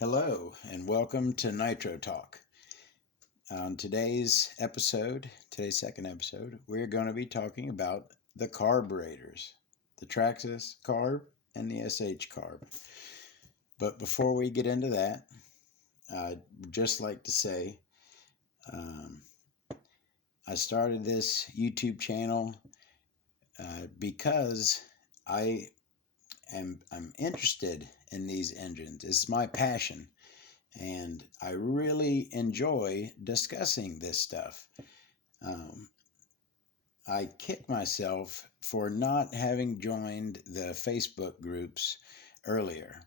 Hello and welcome to Nitro Talk. On today's second episode, we're going to be talking about the carburetors, the Traxxas carb and the SH carb. But before we get into that, I'd just like to say I started this YouTube channel because I'm interested in these engines. It's my passion. And I really enjoy discussing this stuff. I kick myself for not having joined the Facebook groups earlier.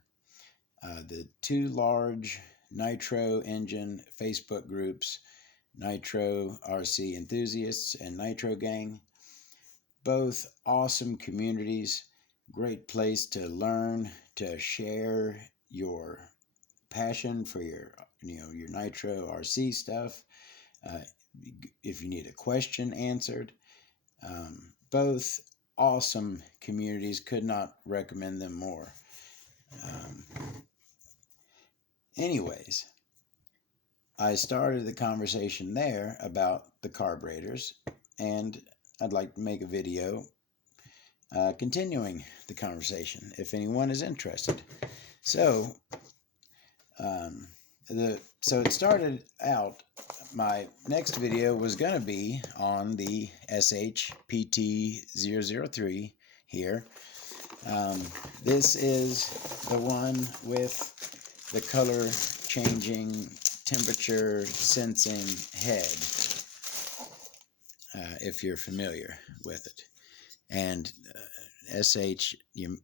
The two large nitro engine Facebook groups, Nitro RC Enthusiasts and Nitro Gang, both awesome communities, great place to learn, to share your passion for your nitro RC stuff. If you need a question answered, both awesome communities. Could not recommend them more. Anyways, I started the conversation there about the carburetors, and I'd like to make a video continuing the conversation if anyone is interested. So it started out, my next video was going to be on the SHPT003 here. This is the one with the color changing temperature sensing head, if you're familiar with it. And SH, you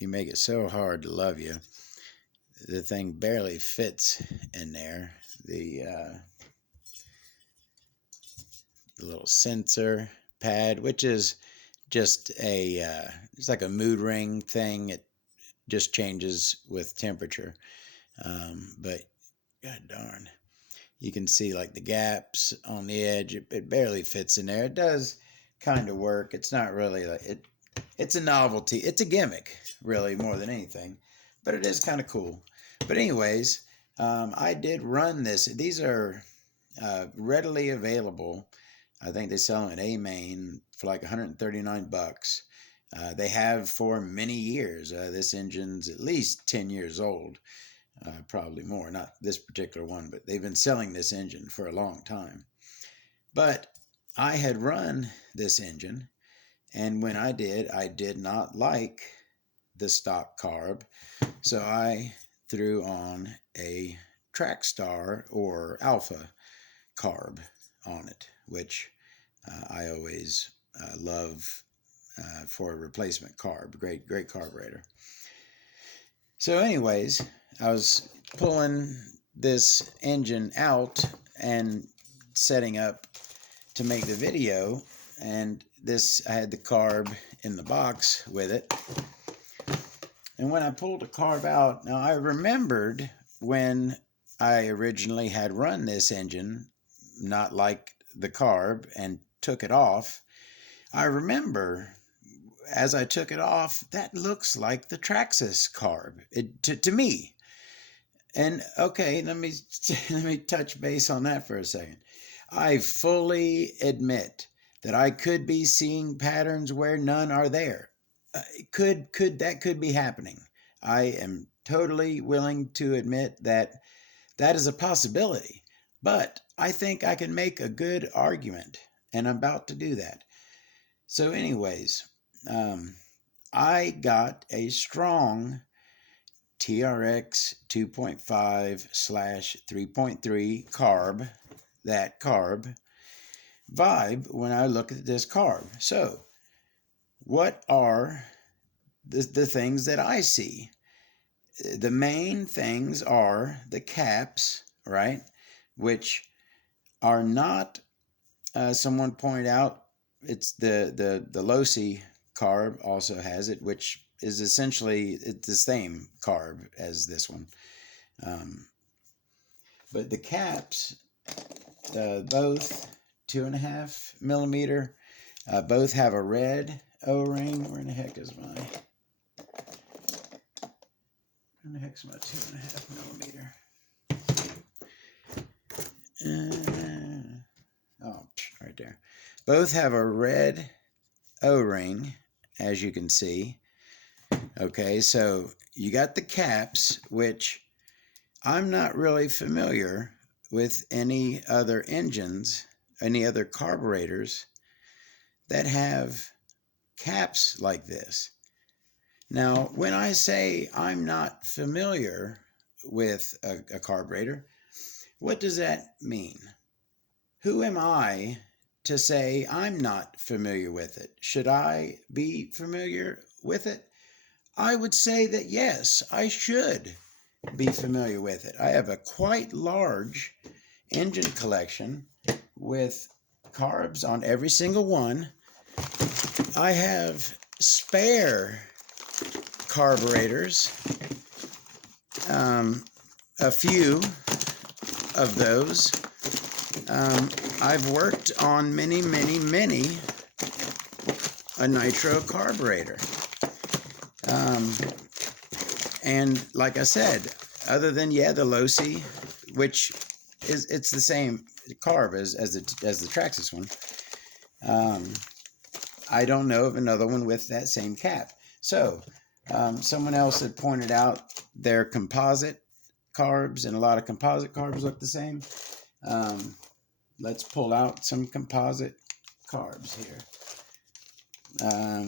make it so hard to love you. The thing barely fits in there. The little sensor pad, which is just it's like a mood ring thing. It just changes with temperature. But god darn, you can see like the gaps on the edge. It barely fits in there. It does kind of work. It's not really like it. It's a novelty. It's a gimmick, really, more than anything. But it is kind of cool. But anyways, I did run this. These are readily available. I think they sell them at A-Main for like $139. They have for many years. This engine's at least 10 years old, probably more. Not this particular one, but they've been selling this engine for a long time. But I had run this engine, and when I did not like the stock carb, so I threw on a Traxxas or Alpha carb on it, which I always love for a replacement carb. Great carburetor. So anyways, I was pulling this engine out and setting up to make the video, and I had the carb in the box with it. And when I pulled the carb out, now I remembered when I originally had run this engine, not like the carb, and took it off. I remember as I took it off, that looks like the Traxxas carb to me. And okay, let me touch base on that for a second. I fully admit that I could be seeing patterns where none are there. That could be happening. I am totally willing to admit that is a possibility. But I think I can make a good argument, and I'm about to do that. So anyways, I got a strong TRX 2.5/3.3 carb, that carb vibe when I look at this carb. So what are the things that I see? The main things are the caps, right? Which are not, someone pointed out, it's the Losi carb also has it, which is essentially it's the same carb as this one. But the caps, both 2.5 millimeter, both have a red O-ring. Where in the heck is my... And the heck's my 2.5 millimeter? Oh, right there. Both have a red O-ring, as you can see. Okay, so you got the caps, which I'm not really familiar with any other engines, any other carburetors that have caps like this. Now, when I say I'm not familiar with a carburetor, what does that mean? Who am I to say I'm not familiar with it? Should I be familiar with it? I would say that yes, I should be familiar with it. I have a quite large engine collection with carbs on every single one. I have spare carburetors, a few of those. I've worked on many a nitro carburetor. And like I said, other than, yeah, the Losi, which it's the same carb as the Traxxas one, I don't know of another one with that same cap. So someone else had pointed out they're composite carbs, and a lot of composite carbs look the same. Let's pull out some composite carbs here.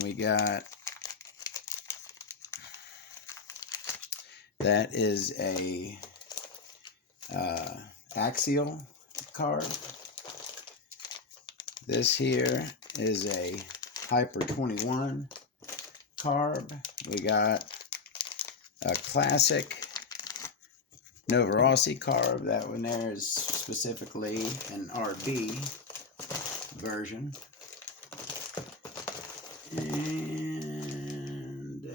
We got, that is a axial carb. This here is a Hyper 21 carb. We got a classic Novarossi carb. That one there is specifically an RB version. And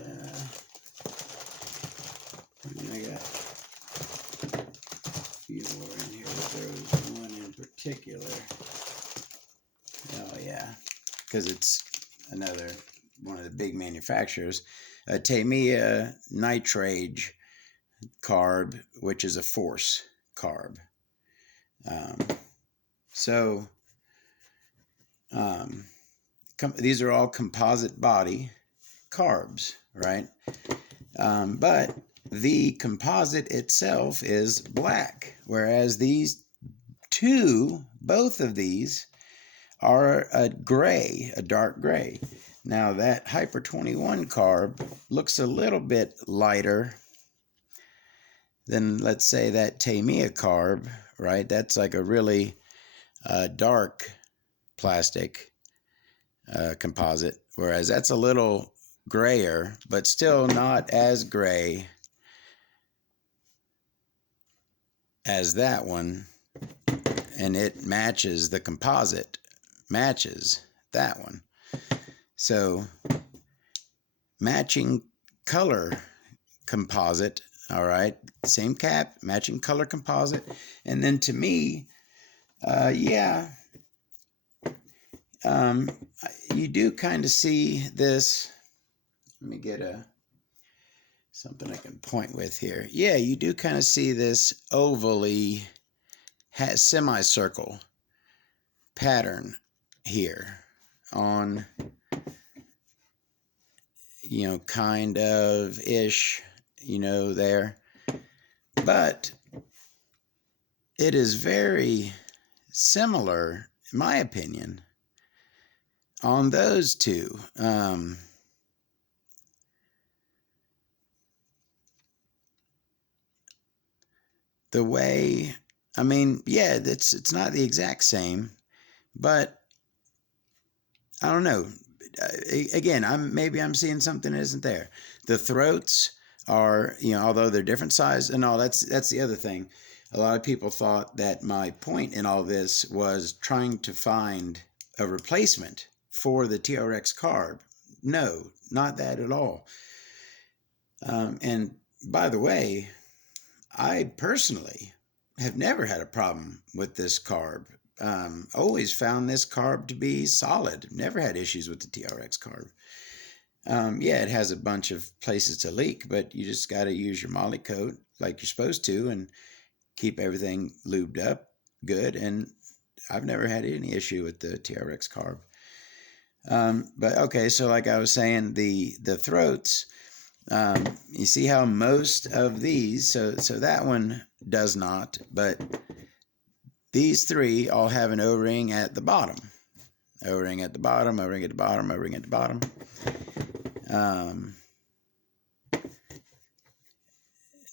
I got a few more in here, but there was one in particular. Oh yeah, because it's another one of the big manufacturers. Tamiya nitrage carb, which is a force carb. These are all composite body carbs, right? But the composite itself is black, whereas these two, both of these, are a gray, a dark gray. Now that Hyper 21 carb looks a little bit lighter than, let's say, that Tamiya carb, right? That's like a really dark plastic composite, whereas that's a little grayer, but still not as gray as that one. And it matches, the composite matches that one. So matching color composite, all right, same cap, matching color composite. And then to me, yeah, you do kind of see this. Let me get something I can point with here. Yeah, you do kind of see this ovally semicircle pattern here on, you know, kind of ish, you know, there. But it is very similar, in my opinion, on those two. The way, I mean, yeah, it's not the exact same, but I don't know. Again, maybe I'm seeing something that isn't there. The throats are, you know, although they're different size and all, that's the other thing. A lot of people thought that my point in all this was trying to find a replacement for the TRX carb. No, not that at all. And by the way, I personally have never had a problem with this carb. Always found this carb to be solid. Never had issues with the TRX carb. Yeah, it has a bunch of places to leak, but you just got to use your moly coat like you're supposed to and keep everything lubed up good. And I've never had any issue with the TRX carb. But okay, so like I was saying, the throats. You see how most of these, so that one does not, but these three all have an O-ring at the bottom. O-ring at the bottom, O-ring at the bottom, O-ring at the bottom.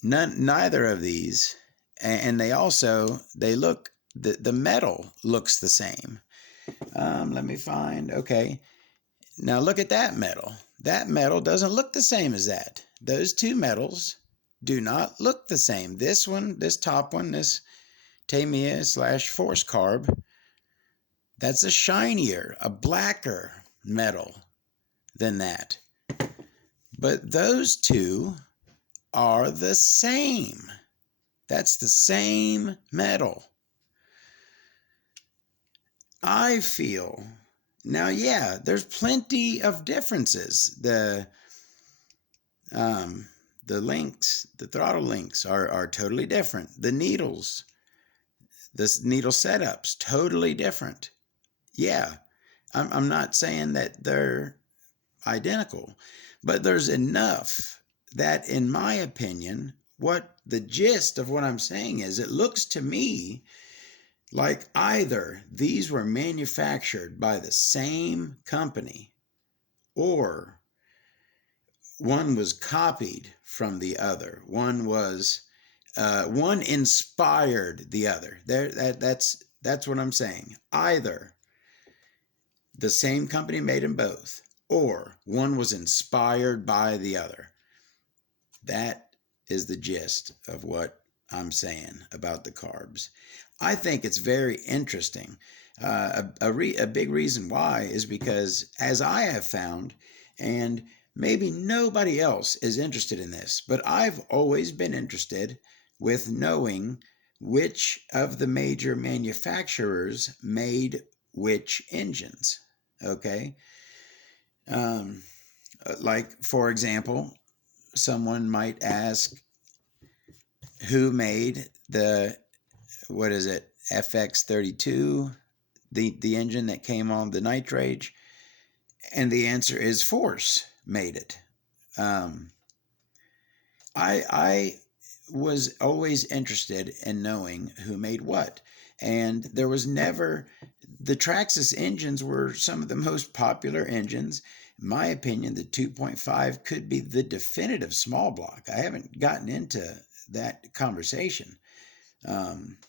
Neither of these, and they also, they look, the metal looks the same. Let me find, okay. Now look at that metal. That metal doesn't look the same as that. Those two metals do not look the same. This one, this top one, this Tamiya / Force Carb, that's a shinier, a blacker metal than that. But those two are the same. That's the same metal. I feel, now yeah, there's plenty of differences. The links, the throttle links are totally different. The needles, the needle setups, totally different. Yeah, I'm not saying that they're identical, but there's enough that, in my opinion, what the gist of what I'm saying is, it looks to me like either these were manufactured by the same company or one was copied from the other. One was one inspired the other. That's what I'm saying. Either the same company made them both, or one was inspired by the other. That is the gist of what I'm saying about the carbs. I think it's very interesting. A big reason why is because, as I have found, and maybe nobody else is interested in this, but I've always been interested with knowing which of the major manufacturers made which engines. Okay. Like, for example, someone might ask, who made the, what is it, FX32, the engine that came on the Night Rage? And the answer is Force made it. I was always interested in knowing who made what. And there was never, the Traxxas engines were some of the most popular engines. In my opinion, the 2.5 could be the definitive small block. I haven't gotten into that conversation.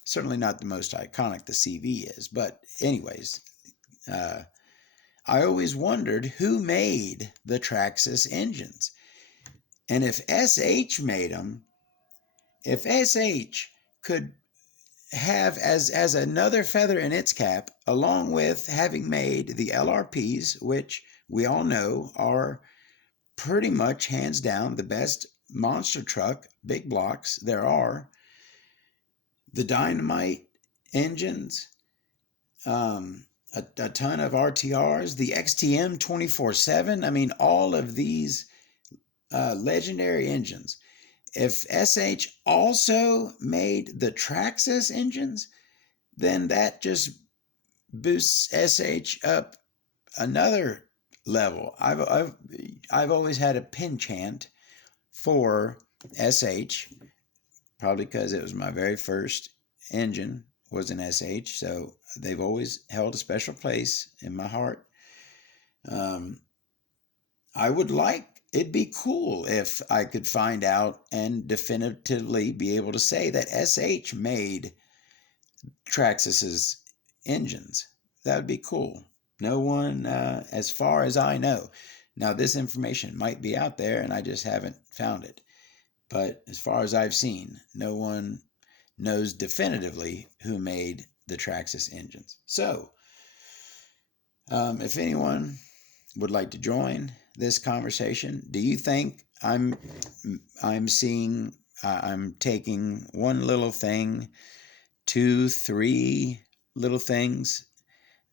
Certainly not the most iconic the CV is. But anyways, I always wondered who made the Traxxas engines. And if SH made them, if SH could have as another feather in its cap, along with having made the LRPs, which we all know are pretty much hands down the best monster truck big blocks there are, the Dynamite engines, a ton of RTRs, the XTM 24/7. I mean, all of these legendary engines. If SH also made the Traxxas engines, then that just boosts SH up another level. I've always had a penchant for SH, probably because it was my very first engine was an SH, so they've always held a special place in my heart. I would like, it'd be cool if I could find out and definitively be able to say that SH made Traxxas's engines. That would be cool. No one, as far as I know. Now, this information might be out there and I just haven't found it. But as far as I've seen, no one knows definitively who made the Traxxas engines. So, if anyone would like to join this conversation, do you think I'm taking one little thing, 2, 3 little things,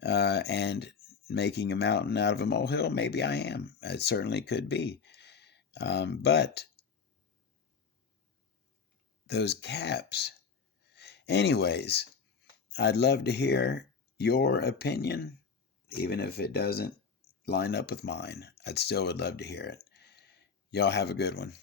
and making a mountain out of a molehill? Maybe I am. It certainly could be. But those caps. Anyways, I'd love to hear your opinion, even if it doesn't line up with mine. I'd still would love to hear it. Y'all have a good one.